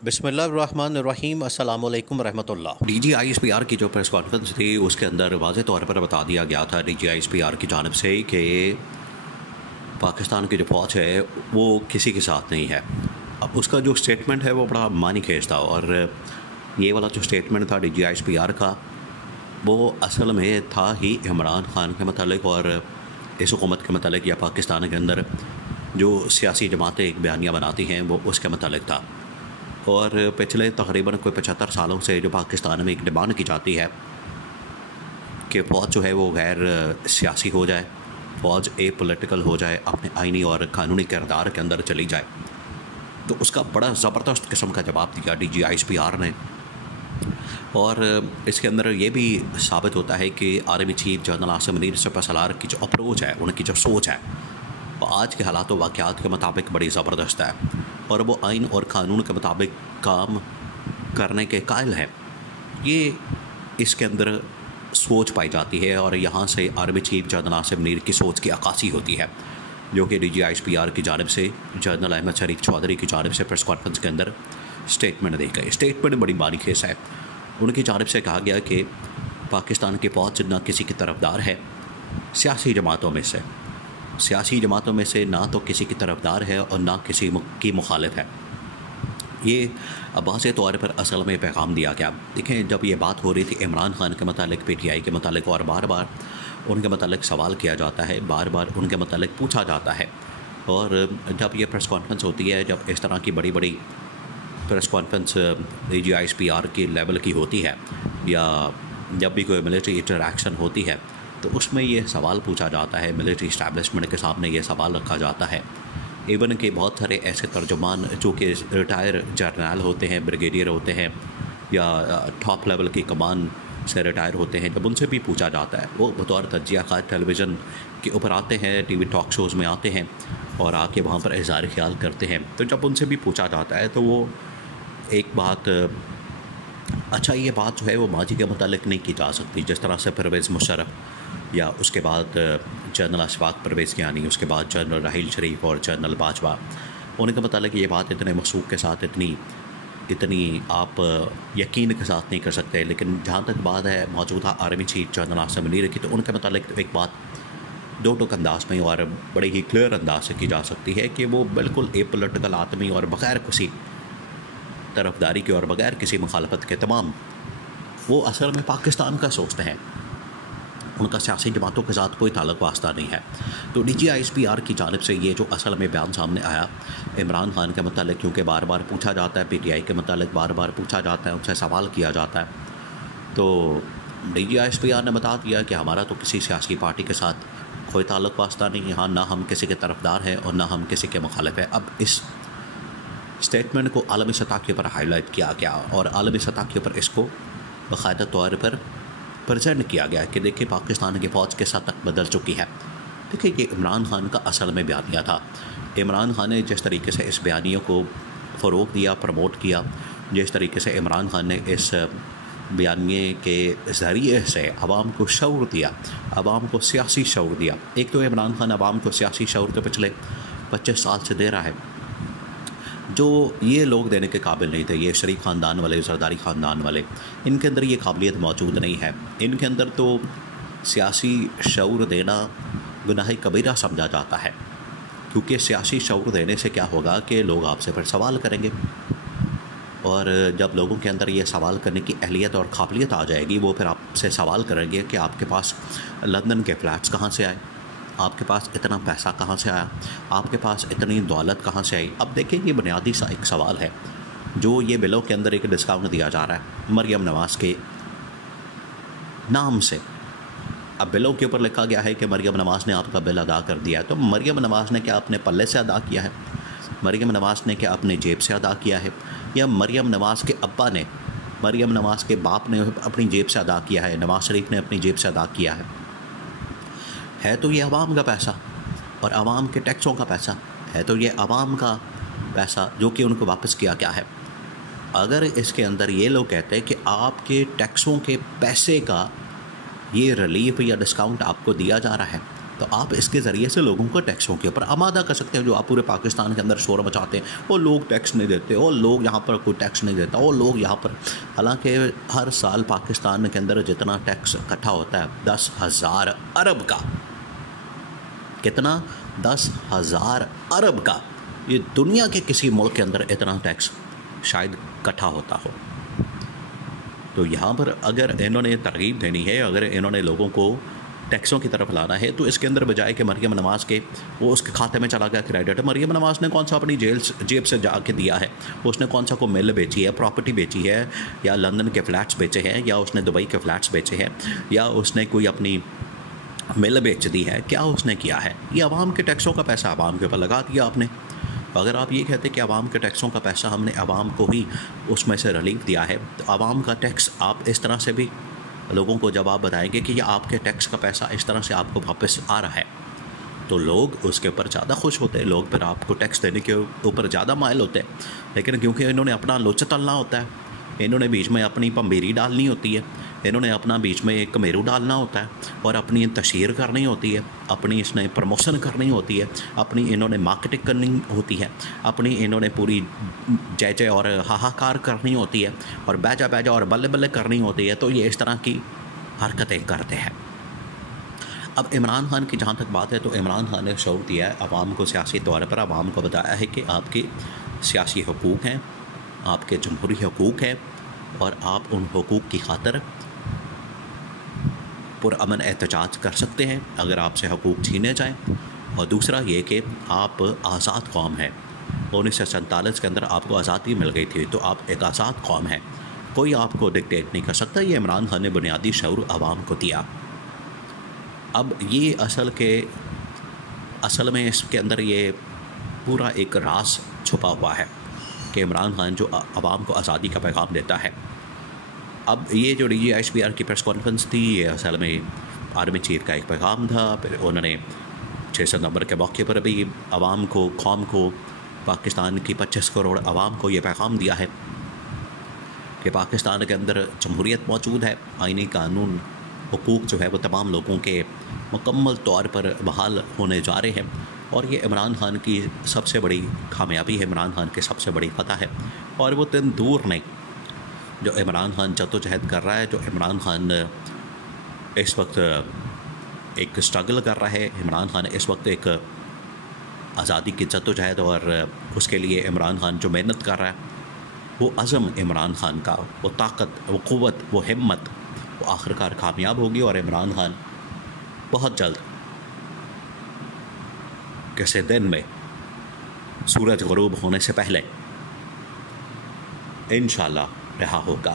बिस्मिल्लाहिर्रहमानिर्रहीम। अस्सलाम वालेकुम रहमत उल्लाह। DGISPR की जो प्रेस कॉन्फ्रेंस थी उसके अंदर वाज़ेह तौर पर बता दिया गया था DGISPR की जानिब से कि पाकिस्तान की जो फ़ौज है वो किसी के साथ नहीं है। अब उसका जो स्टेटमेंट है वो बड़ा मानी खेज था, और ये वाला जो स्टेटमेंट था DGISPR का वो असल में था ही इमरान खान के मतलब और इस हुकूमत के मतलब या पाकिस्तान के अंदर जो सियासी जमातें एक बयानियाँ बनाती हैं वो उसके मतलब था। और पिछले तकरीबन कोई 75 सालों से जो पाकिस्तान में एक डिमांड की जाती है कि फ़ौज जो है वो गैर सियासी हो जाए, फ़ौज ए पॉलिटिकल हो जाए, अपने आइनी और कानूनी किरदार के अंदर चली जाए, तो उसका बड़ा ज़बरदस्त किस्म का जवाब दिया DGISPR ने। और इसके अंदर ये भी साबित होता है कि army chief general Asim Munir Salaar की जो अप्रोच है, उनकी जो सोच है, वो आज के हालात व वाक़यात के मुताबिक बड़ी ज़बरदस्त है, और वो आइन और कानून के मुताबिक काम करने के कायल हैं। ये इसके अंदर सोच पाई जाती है, और यहाँ से army chief general Asim Munir की सोच की अक्कासी होती है, जो कि DGISPR की जानिब से जनरल अहमद शरीफ चौधरी की जानिब से प्रेस कॉन्फ्रेंस के अंदर स्टेटमेंट दी गई। स्टेटमेंट बड़ी बारीखेस है। उनकी जानिब से कहा गया कि पाकिस्तान की फ़ौज न किसी की तरफदार है सियासी जमातों में से ना तो किसी की तरफदार है और ना किसी की मुखालिफ है। ये वाज़ेह तौर पर असल में पैगाम दिया गया। देखें, जब ये बात हो रही थी इमरान खान के मतलब, PTI के मतलब, और बार बार उनके मतलब सवाल किया जाता है, बार बार उनके मतलब पूछा जाता है, और जब ये प्रेस कॉन्फ्रेंस होती है, जब इस तरह की बड़ी बड़ी प्रेस कॉन्फ्रेंस DGISPR के लेवल की होती है, या जब भी कोई मिलिट्री इंटरेक्शन होती है, तो उसमें ये सवाल पूछा जाता है, मिलिट्री इस्टेब्लिशमेंट के सामने ये सवाल रखा जाता है। इवन के बहुत सारे ऐसे तर्जुमान जो कि रिटायर जर्नल होते हैं, ब्रिगेडियर होते हैं, या टॉप लेवल की कमान से रिटायर होते हैं, जब उनसे भी पूछा जाता है, वो बतौर तजिया कार टेलीविज़न के ऊपर आते हैं, TV टॉक शोज़ में आते हैं और आके वहाँ पर इज़हार ख्याल करते हैं। तो जब उनसे भी पूछा जाता है तो वो एक बात, अच्छा ये बात जो है वो माजी के मुतालिक नहीं की जा सकती, जिस तरह से परवेज़ मुशर्रफ, या उसके बाद जनरल अशफाक परवेज़ कियानी, उसके बाद जनरल राहील शरीफ और जनरल बाजवा, उनके मुतालिक ये बात इतने मशूक़ के साथ, इतनी आप यकीन के साथ नहीं कर सकते। लेकिन जहाँ तक बात है मौजूदा army chief general Asim Munir की, तो उनके मुतालिक एक बात दो टोक अंदाज में और बड़े ही क्लियर अंदाज से की जा सकती है कि वो बिल्कुल ए पॉलिटिकल आदमी और बग़ैर किसी तरफदारी के और बग़ैर किसी मुखालफत के तमाम वो असल में पाकिस्तान का सोचते हैं। उनका सियासी जमातों के साथ कोई ताल्लुक़ वास्ता नहीं है। तो DGISPR की जानिब से ये जो असल में बयान सामने आया इमरान खान के मतलब, क्योंकि बार बार पूछा जाता है, PTI के मतलब बार बार पूछा जाता है, उनसे सवाल किया जाता है, तो DGISPR ने बता दिया कि हमारा तो किसी सियासी पार्टी के साथ कोई ताल्लुक़ वास्ता नहीं है, हाँ, ना हम किसी के तरफदार हैं और ना हम किसी के मुखालिफ हैं। अब इस स्टेटमेंट को आलमी सतह के ऊपर हाईलाइट किया गया, और आलमी सतह के ऊपर इसको बाकायदा तौर पर प्रेजेंट किया गया कि देखिए पाकिस्तान की फ़ौज के साथ तक बदल चुकी है। देखिए ये इमरान खान का असल में बयानिया था। इमरान खान ने जिस तरीके से इस बयानियों को फ़रोग़ दिया, प्रमोट किया, जिस तरीके से इमरान खान ने इस बयानिए के ज़रिए से आवाम को शऊर दिया, आवाम को सियासी शऊर दिया। एक तो इमरान खान आवाम को सियासी शऊर तो पिछले 25 साल से दे रहा है, जो ये लोग देने के काबिल नहीं थे। ये शरीफ ख़ानदान वाले, जरदारी ख़ानदान वाले, इनके अंदर ये काबिलियत मौजूद नहीं है। इनके अंदर तो सियासी शऊर देना गुनाह कबीरा समझा जाता है, क्योंकि सियासी शऊर देने से क्या होगा कि लोग आपसे फिर सवाल करेंगे, और जब लोगों के अंदर ये सवाल करने की अहलियत और काबिलियत आ जाएगी, वो फिर आपसे सवाल करेंगे कि आपके पास लंदन के फ़्लैट्स कहाँ से आए, आपके पास इतना पैसा कहाँ से आया, आपके पास इतनी दौलत कहाँ से आई। अब देखिए ये बुनियादी सा एक सवाल है, जो ये बिलों के अंदर एक डिस्काउंट दिया जा रहा है मरियम नवाज़ के नाम से। अब बिलों के ऊपर लिखा गया है कि मरियम नवाज़ ने आपका बिल अदा कर दिया है, तो मरियम नवाज़ ने क्या अपने पल्ले से अदा किया है, मरियम नवाज़ ने क्या अपने जेब से अदा किया है, या मरियम नवाज़ के अब्बा ने, मरियम नवाज़ के बाप ने अपनी जेब से अदा किया है, नवाज़ शरीफ ने अपनी जेब से अदा किया है तो ये आवाम का पैसा और आवाम के टैक्सों का पैसा है, तो ये आवाम का पैसा जो कि उनको वापस किया गया है। अगर इसके अंदर ये लोग कहते हैं कि आपके टैक्सों के पैसे का ये रिलीफ या डिस्काउंट आपको दिया जा रहा है, تو آپ اس کے ذریعے سے لوگوں کو ٹیکسوں کے اوپر آمادہ کر سکتے ہیں. جو آپ پورے پاکستان کے اندر شور مچاتے ہیں وہ لوگ ٹیکس نہیں دیتے، وہ لوگ یہاں پر کوئی ٹیکس نہیں دیتا، وہ لوگ یہاں پر، حالانکہ ہر سال پاکستان کے اندر جتنا ٹیکس اکٹھا ہوتا ہے 10,000 ارب کا، کتنا؟ 10,000 ارب کا. یہ دنیا کے کسی ملک کے اندر اتنا ٹیکس شاید اکٹھا ہوتا ہو. تو یہاں پر اگر انہوں نے ترغیب دینی ہے، اگر انہوں نے لوگوں کو ٹیکسوں کی طرف لانا ہے، تو اس کے اندر بجائے کہ مریم نواز کے وہ اس کے کھاتے میں چلا گیا کریڈٹ، مریم نواز نے کون سا اپنی جیب سے جا کے دیا ہے؟ اس نے کون سا کوئی مل بیچی ہے، پراپرٹی بیچی ہے، یا لندن کے فلیٹس بیچے ہیں، یا اس نے دبئی کے فلیٹس بیچے ہیں، یا اس نے کوئی اپنی مل بیچ دی ہے؟ کیا اس نے کیا ہے؟ یہ عوام کے ٹیکسوں کا پیسہ عوام کے اوپر لگا دیا آپ نے. اگر آپ یہ کہتے کہ عوام کے ٹیکسوں کا پیسہ ہم نے عوام کو ہی اس میں سے ریلیف دیا ہے، تو عوام کا ٹیکس آپ اس طرح سے بھی لوگوں کو جب آپ بتائیں گے کہ یہ آپ کے ٹیکس کا پیسہ اس طرح سے آپ کو واپس آ رہا ہے، تو لوگ اس کے اوپر زیادہ خوش ہوتے ہیں، لوگ پھر آپ کو ٹیکس دینے کے اوپر زیادہ مائل ہوتے ہیں. لیکن کیونکہ انہوں نے اپنا لوچا تلنا ہوتا ہے، انہوں نے بیچ میں اپنی پمبیری ڈالنی ہوتی ہے، انہوں نے اپنا بیچ میں ایک کمیرو ڈالنا ہوتا ہے، اور اپنی تشہیر کرنی ہوتی ہے، اپنی اس نے پروموشن کرنی ہوتی ہے، اپنی انہوں نے مارکیٹنگ کرنی ہوتی ہے، اپنی انہوں نے پوری جے جے اور ہاہاکار کرنی ہوتی ہے، اور بیجا بیجا اور بلے بلے کرنی ہوتی ہے. تو یہ اس طرح کی حرکتیں کرتے ہیں. اب عمران خان کی جہاں تک بات ہے، تو عمران خان نے شعور دیا ہے عوام کو، سیاسی طور پر عوام کو بتایا ہے کہ آپ کے سیاسی حقوق ہیں، آپ کے جمہوری حقوق ہیں، اور آپ ان حقوق کی خاطر پرامن احتجاج کر سکتے ہیں اگر آپ سے حقوق چھینے جائیں. اور دوسرا یہ کہ آپ آزاد قوم ہیں، 1947 کے اندر آپ کو آزادی مل گئی تھی، تو آپ ایک آزاد قوم ہیں، کوئی آپ کو ڈکٹیٹ نہیں کر سکتا. یہ عمران خان نے بنیادی شعور عوام کو دیا. اب یہ اصل میں اس کے اندر یہ پورا ایک راز چھپا ہوا ہے کہ عمران خان جو عوام کو آزادی کا پیغام دیتا ہے. اب یہ جو DGSPR کی پریس کانفرنس تھی، یہ اصل میں آرمی چیف کا ایک پیغام تھا. پھر انہوں نے 6 ستمبر کے موقع پر بھی عوام کو، قوم کو، پاکستان کی 25 کروڑ عوام کو یہ پیغام دیا ہے کہ پاکستان کے اندر جمہوریت موجود ہے، آئینی قانون، حقوق جو ہے وہ تمام لوگوں کے مکمل طور پر بحال ہونے جا رہے ہیں. اور یہ عمران خان کی سب سے بڑی کامیابی ہے، عمران خان کی سب سے بڑی فتح ہے. اور وہ دن دور نہیں جو عمران خان جدوجہد کر رہا ہے، جو عمران خان اس وقت ایک اسٹرگل کر رہا ہے. عمران خان اس وقت ایک آزادی کی جدوجہد، اور اس کے لیے عمران خان جو محنت کر رہا ہے، وہ عزم عمران خان کا، وہ طاقت، وہ قوت، وہ ہمت، وہ آخرکار کامیاب ہوگی. اور عمران خان بہت جلد کسی دن میں سورج غروب ہونے سے پہلے انشاءاللہ رہا ہوگا.